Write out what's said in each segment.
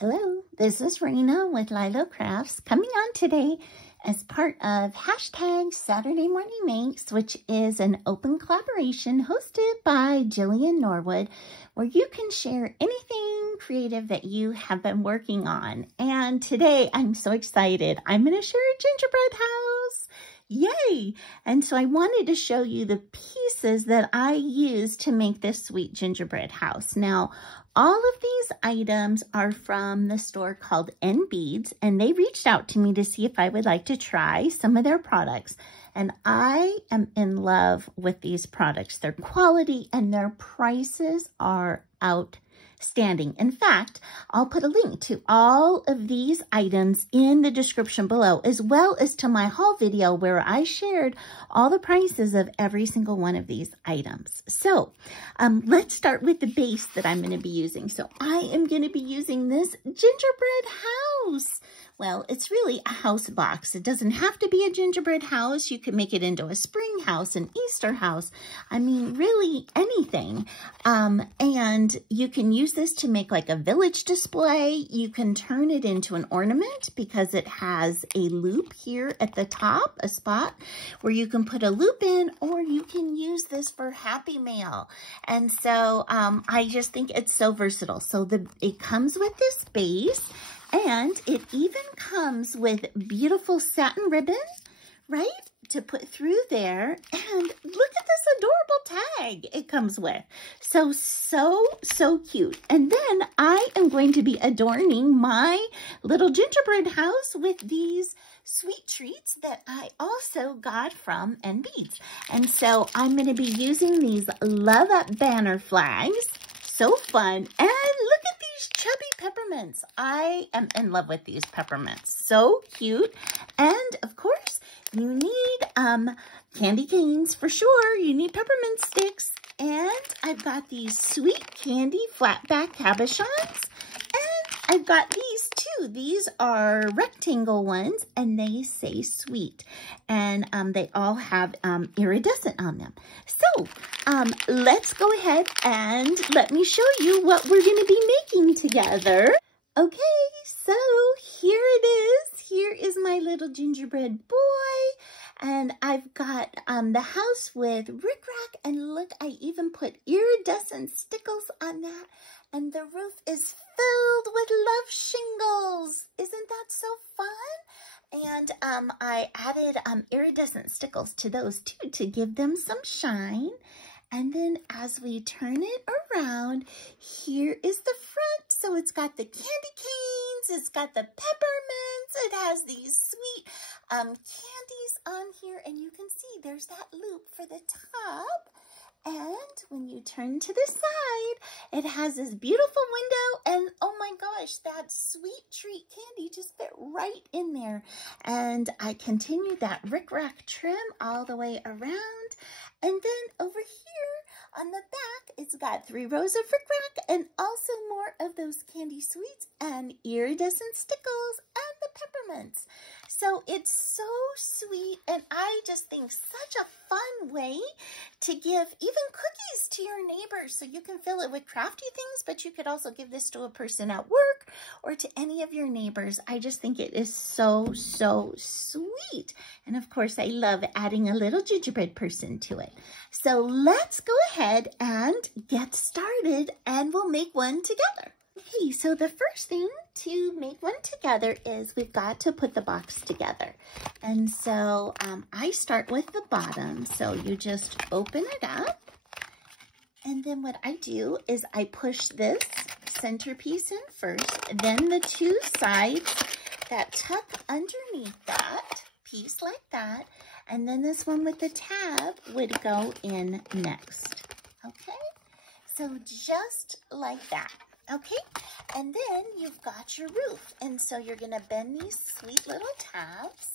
Hello, this is Raina with LYLO Crafts coming on today as part of hashtag Saturday Morning Makes, which is an open collaboration hosted by Jillian Norwood, where you can share anything creative that you have been working on. And today I'm so excited. I'm going to share a gingerbread house. Yay! And so I wanted to show you the pieces that I used to make this sweet gingerbread house. Now, all of these items are from the store called NBEADS, and they reached out to me to see if I would like to try some of their products. And I am in love with these products. Their quality and their prices are outstanding. In fact, I'll put a link to all of these items in the description below, as well as to my haul video where I shared all the prices of every single one of these items. So let's start with the base that I'm going to be using. So I am going to be using this gingerbread house. Well, it's really a house box. It doesn't have to be a gingerbread house. You can make it into a spring house, an Easter house. I mean, really anything. And you can use this to make like a village display. You can turn it into an ornament because it has a loop here at the top, a spot where you can put a loop in, or you can use this for Happy Mail. And so I just think it's so versatile. So it comes with this base. And it even comes with beautiful satin ribbon, right, to put through there. And look at this adorable tag it comes with. So cute. And then I am going to be adorning my little gingerbread house with these sweet treats that I also got from NBEADS. And so I'm going to be using these Love Up banner flags. So fun. And look at these chubby peppermints. I am in love with these peppermints. So cute. And of course, you need candy canes for sure. You need peppermint sticks. And I've got these sweet candy flatback cabochons. And I've got these too. These are rectangle ones, and they say sweet. And they all have iridescent on them. So let's go ahead and let me show you what we're going to be making together. Okay, so here it is. Here is my little gingerbread boy. And I've got the house with rickrack. And look, I even put iridescent stickles on that. And the roof is filled with love shingles. Isn't that so fun? And I added iridescent stickles to those too to give them some shine. And then as we turn it around, here is the front. So it's got the candy canes, it's got the peppermints, it has these sweet candies on here. And you can see there's that loop for the top. And when you turn to the side, it has this beautiful window, and oh my gosh, that sweet treat candy just fit right in there. And I continued that rickrack trim all the way around. And then over here on the back, it's got 3 rows of rickrack and also more of those candy sweets and iridescent stickles and the peppermints. So it's so sweet, and I just think such a fun way to give even cookies to your neighbors. So you can fill it with crafty things, but you could also give this to a person at work or to any of your neighbors. I just think it is so sweet. And of course, I love adding a little gingerbread person to it. So let's go ahead and get started, and we'll make one together. Okay, so the first thing to make one together is we've got to put the box together. And so I start with the bottom. So you just open it up. And then what I do is I push this centerpiece in first, then the 2 sides that tuck underneath that piece like that. And then this one with the tab would go in next. Okay, so just like that. Okay, and then you've got your roof. And so you're going to bend these sweet little tabs.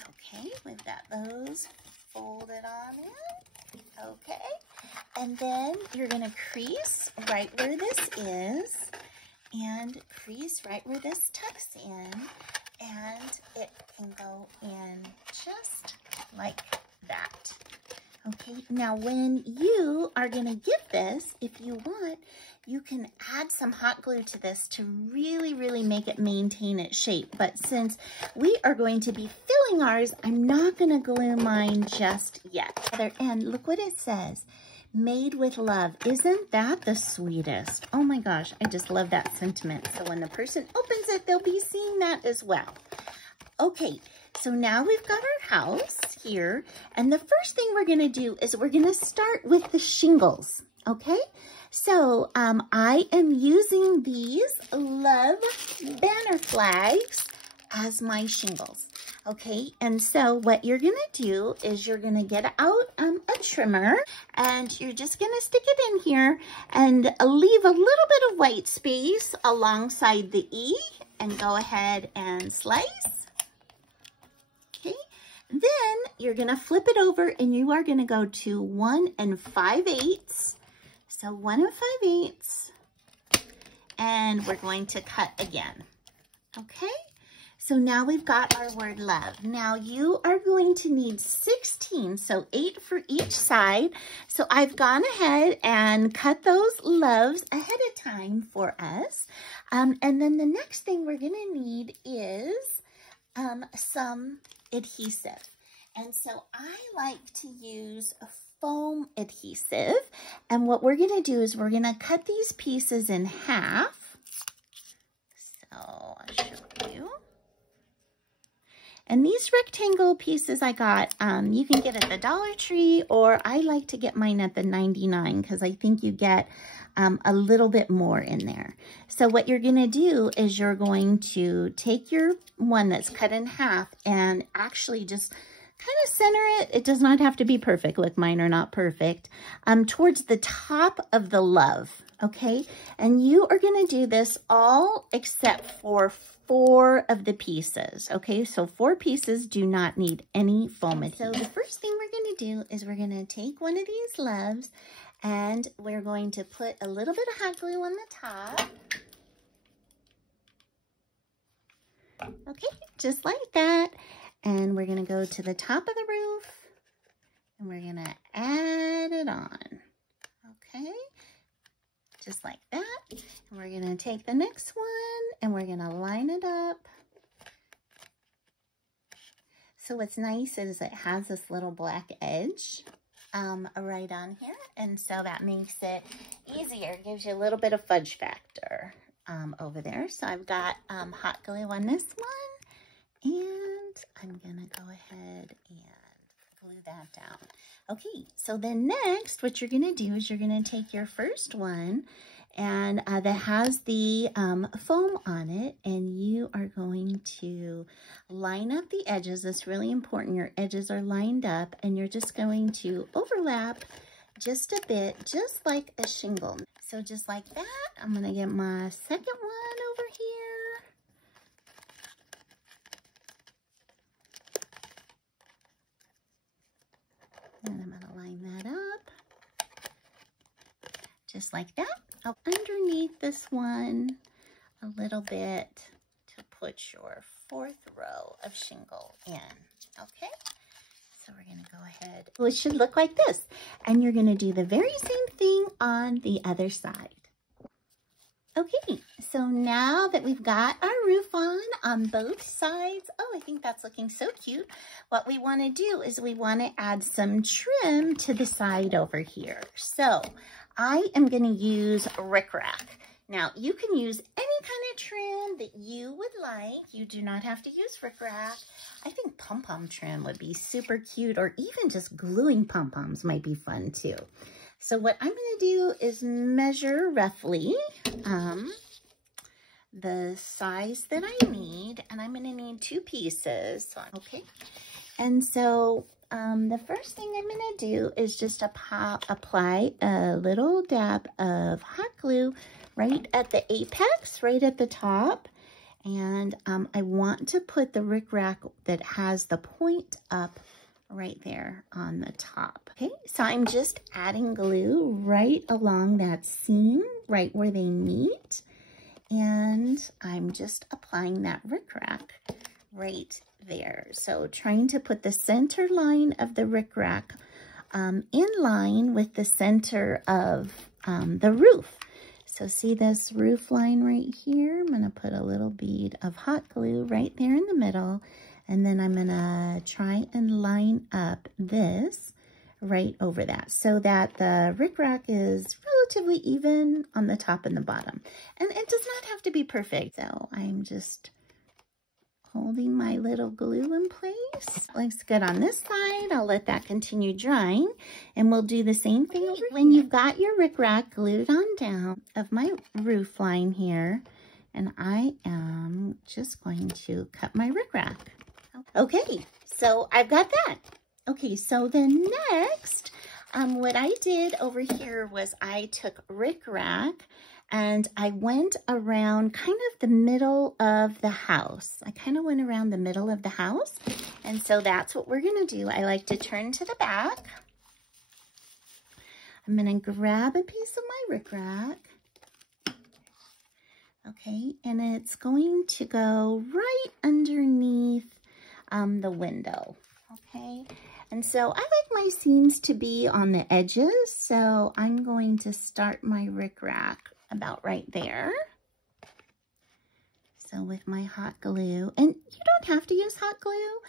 Okay, we've got those folded on in. Okay, and then you're going to crease right where this is and crease right where this tucks in. And it can go in just like that. Okay, now when you are going to give this, if you want, you can add some hot glue to this to really, really make it maintain its shape. But since we are going to be filling ours, I'm not going to glue mine just yet. And look what it says, made with love. Isn't that the sweetest? Oh my gosh, I just love that sentiment. So when the person opens it, they'll be seeing that as well. Okay, so now we've got our house here, and the first thing we're going to do is we're going to start with the shingles, okay? So I am using these love banner flags as my shingles, okay? And so what you're going to do is you're going to get out a trimmer, and you're just going to stick it in here and leave a little bit of white space alongside the E, and go ahead and slice. Then you're going to flip it over, and you are going to go to 1 5/8. So 1 5/8. And we're going to cut again. Okay? So now we've got our word love. Now you are going to need 16, so 8 for each side. So I've gone ahead and cut those loves ahead of time for us. And then the next thing we're going to need is some adhesive. And so I like to use a foam adhesive. And what we're going to do is we're going to cut these pieces in half. So I'll show you. And these rectangle pieces I got, you can get at the Dollar Tree, or I like to get mine at the 99 because I think you get a little bit more in there. So what you're going to do is you're going to take your one that's cut in half and actually just kind of center it. It does not have to be perfect. Look, mine are not perfect. Towards the top of the love, okay? And you are going to do this all except for 4 of the pieces, okay? So 4 pieces do not need any foam adhesive. So the first thing we're going to do is we're going to take one of these loves, and we're going to put a little bit of hot glue on the top. Okay, just like that. And we're going to go to the top of the roof, and we're going to add it on. Okay, just like that. And we're going to take the next one, and we're going to line it up. So what's nice is it has this little black edge right on here, and so that makes it easier. Gives you a little bit of fudge factor over there. So I've got hot glue on this one, and I'm gonna go ahead and glue that down. Okay, so then next what you're gonna do is you're gonna take your first one, and that has the foam on it, and you are going to line up the edges. It's really important your edges are lined up, and you're just going to overlap just a bit, just like a shingle. So just like that, I'm gonna get my second one over here. And I'm gonna line that up, just like that. Underneath this one a little bit to put your 4th row of shingle in, okay? So we're gonna go ahead. Well, it should look like this, and you're gonna do the very same thing on the other side. Okay, so now that we've got our roof on both sides, oh, I think that's looking so cute. What we wanna do is we wanna add some trim to the side over here. So I am gonna use rickrack. Now, you can use any kind of trim that you would like. You do not have to use rickrack. I think pom-pom trim would be super cute, or even just gluing pom-poms might be fun too. So what I'm gonna do is measure roughly the size that I need, and I'm gonna need 2 pieces, so, okay? And so the first thing I'm gonna do is just apply a little dab of hot glue right at the apex, right at the top. And I want to put the rickrack that has the point up right there on the top. Okay, so I'm just adding glue right along that seam, right where they meet. And I'm just applying that rickrack right there. So trying to put the center line of the rickrack in line with the center of the roof. So see this roof line right here? I'm going to put a little bead of hot glue right there in the middle. And then I'm going to try and line up this right over that so that the rickrack is relatively even on the top and the bottom. And it does not have to be perfect. So I'm just holding my little glue in place. Looks good on this side. I'll let that continue drying, and we'll do the same thing over when you've got your rickrack glued on down of my roof line here. And I am just going to cut my rickrack. Okay, so I've got that. Okay, so then next, what I did over here was I took rickrack and I went around kind of the middle of the house. I kind of went around the middle of the house. And so that's what we're going to do. I like to turn to the back. I'm going to grab a piece of my rickrack. Okay, and it's going to go right underneath the window. Okay, and so I like my seams to be on the edges. So I'm going to start my rickrack about right there. So with my hot glue, and you don't have to use hot glue.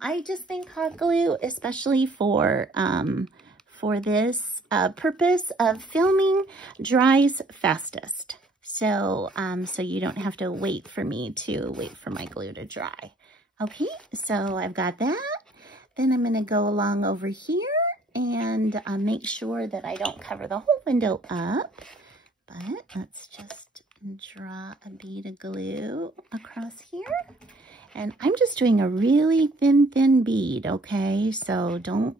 I just think hot glue, especially for this purpose of filming, dries fastest. So, so you don't have to wait for me to wait for my glue to dry. Okay, so I've got that. Then I'm going to go along over here and make sure that I don't cover the whole window up. But let's just draw a bead of glue across here. And I'm just doing a really thin bead, okay? So don't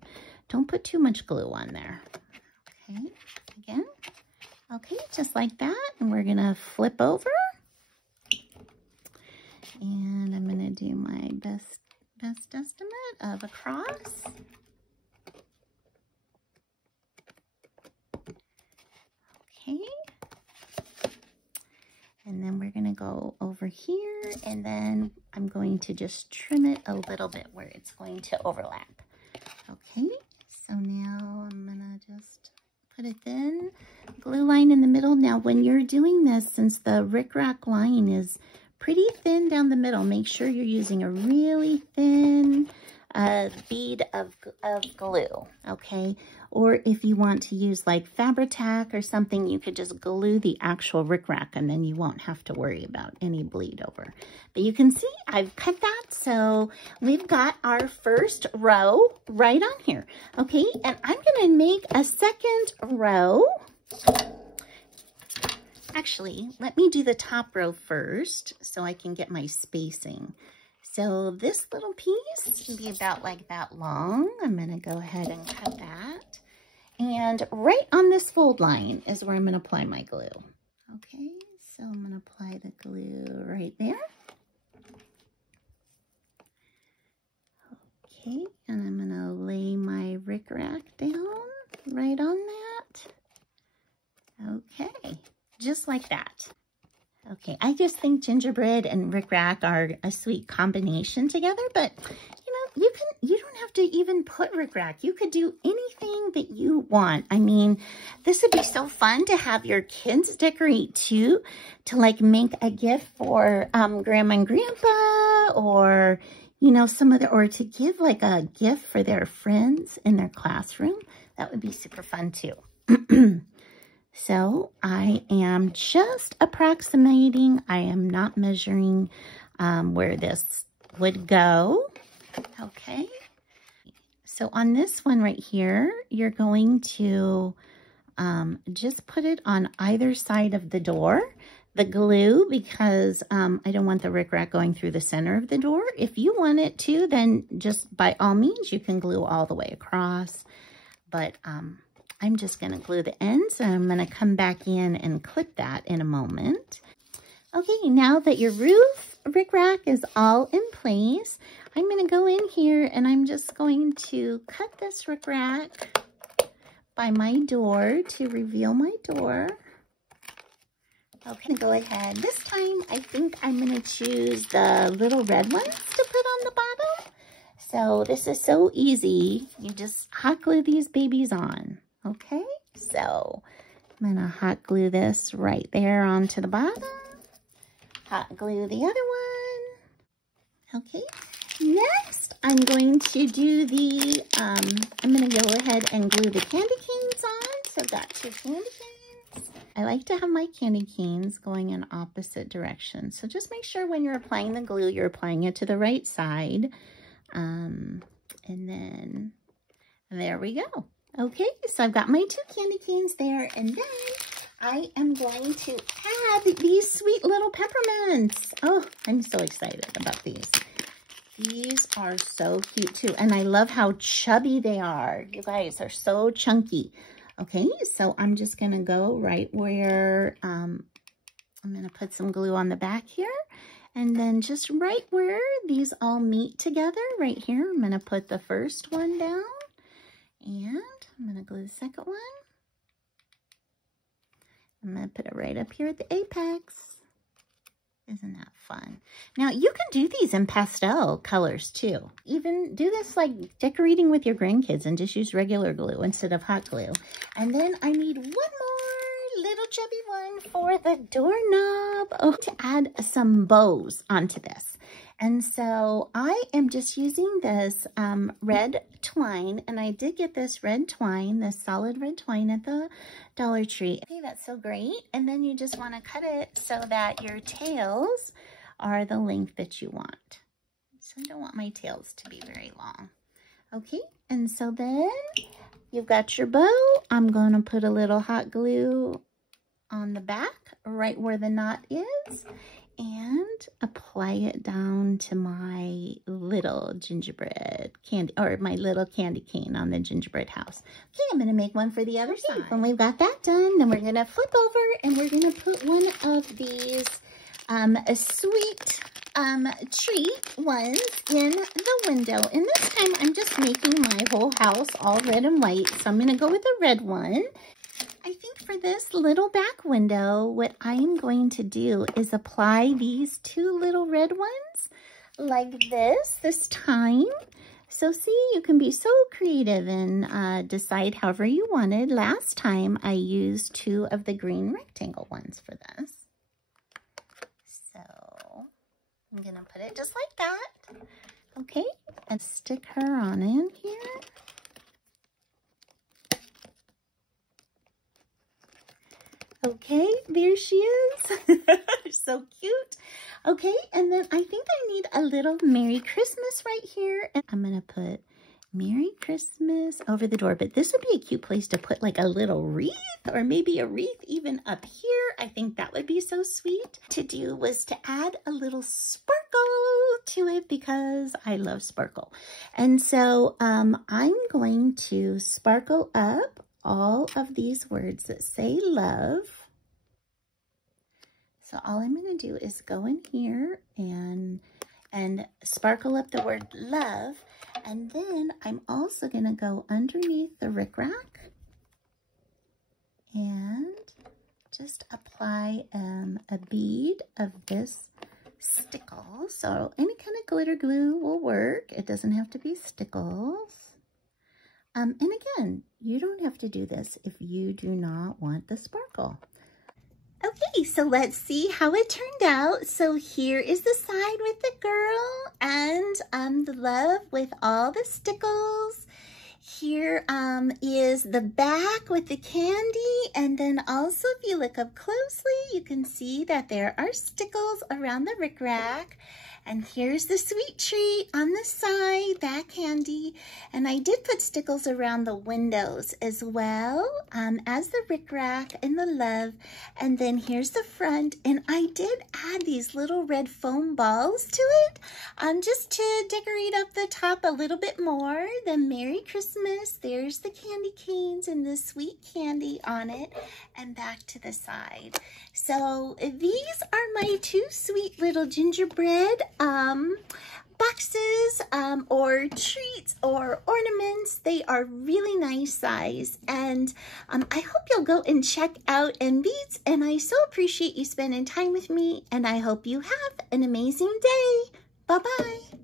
put too much glue on there. Okay, again. Okay, just like that. And we're gonna flip over. And I'm gonna do my best estimate of a cross. Okay. And then we're going to go over here, and then I'm going to just trim it a little bit where it's going to overlap. Okay, so now I'm going to just put a thin glue line in the middle. Now, when you're doing this, since the rickrack line is pretty thin down the middle, make sure you're using a really thin bead of glue, okay? Or if you want to use like Fabri-Tac or something, you could just glue the actual rickrack and then you won't have to worry about any bleed over. But you can see I've cut that, so we've got our first row right on here, okay? And I'm gonna make a second row. Actually, let me do the top row first so I can get my spacing. So this little piece can be about like that long. I'm going to go ahead and cut that. And right on this fold line is where I'm going to apply my glue. Okay, so I'm going to apply the glue right there. Okay, and I'm going to lay my rickrack down right on that. Okay, just like that. Okay, I just think gingerbread and rickrack are a sweet combination together, but you don't have to even put rickrack. You could do anything that you want. I mean, this would be so fun to have your kids decorate too, to like make a gift for grandma and grandpa, or or to give like a gift for their friends in their classroom. That would be super fun too. So I am just approximating. I am not measuring where this would go. Okay. So on this one right here, you're going to just put it on either side of the door, the glue, because I don't want the rickrack going through the center of the door. If you want it to, then just by all means, you can glue all the way across. But I'm just going to glue the ends, and I'm going to come back in and clip that in a moment. Okay, now that your roof rickrack is all in place, I'm going to go in here and I'm just going to cut this rickrack by my door to reveal my door. Okay, go ahead. This time, I think I'm going to choose the little red ones to put on the bottom. So this is so easy. You just hot glue these babies on, okay? So I'm gonna hot glue this right there onto the bottom. Hot glue the other one. Okay, next I'm going to do the, I'm gonna go ahead and glue the candy canes on. So I've got 2 candy canes. I like to have my candy canes going in opposite directions. So just make sure when you're applying the glue, you're applying it to the right side. And then there we go. Okay, so I've got my 2 candy canes there, and then I am going to add these sweet little peppermints. Oh, I'm so excited about these. These are so cute too, and I love how chubby they are. You guys are so chunky. Okay, so I'm just gonna go right where, I'm gonna put some glue on the back here. And then just right where these all meet together, right here, I'm gonna put the first one down. And I'm gonna glue the second one. I'm gonna put it right up here at the apex. Isn't that fun? Now you can do these in pastel colors too. Even do this like decorating with your grandkids and just use regular glue instead of hot glue. And then I need one more little chubby one for the doorknob. Oh, to add some bows onto this. And so I am just using this red twine, and I did get this red twine, this solid red twine at the Dollar Tree. Okay, that's so great. And then you just want to cut it so that your tails are the length that you want. So I don't want my tails to be very long. Okay, and so then you've got your bow. I'm going to put a little hot glue on the back right where the knot is, and apply it down to my little gingerbread candy, or my little candy cane on the gingerbread house. Okay, I'm gonna make one for the other side. When we've got that done, then we're gonna flip over and we're gonna put one of these sweet treat ones in the window. And this time I'm just making my whole house all red and white, so I'm gonna go with the red one. I think for this little back window, what I'm going to do is apply these 2 little red ones like this time. So see, you can be so creative and decide however you wanted. Last time I used 2 of the green rectangle ones for this. So I'm gonna put it just like that. Okay, and stick her on in here. Okay, there she is. So cute. Okay, and then I think I need a little Merry Christmas right here. And I'm going to put Merry Christmas over the door. But this would be a cute place to put like a little wreath, or maybe a wreath even up here. I think that would be so sweet. To do was to add a little sparkle to it because I love sparkle. And so I'm going to sparkle up all of these words that say love. So all I'm going to do is go in here and sparkle up the word love. And then I'm also going to go underneath the rickrack and just apply a bead of this stickle. So any kind of glitter glue will work. It doesn't have to be stickles. And again, you don't have to do this if you do not want the sparkle. Okay, so let's see how it turned out. So here is the side with the girl and the love with all the stickles. Here is the back with the candy, and then also if you look up closely, you can see that there are stickles around the rickrack. And here's the sweet treat on the side, that candy. And I did put stickles around the windows as well as the rickrack and the love. And then here's the front. And I did add these little red foam balls to it just to decorate up the top a little bit more. The Merry Christmas, there's the candy canes and the sweet candy on it, and back to the side. So these are my 2 sweet little gingerbread boxes or treats or ornaments. They are really nice size, and I hope you'll go and check out NBEADS, and I so appreciate you spending time with me, and I hope you have an amazing day. Bye-bye.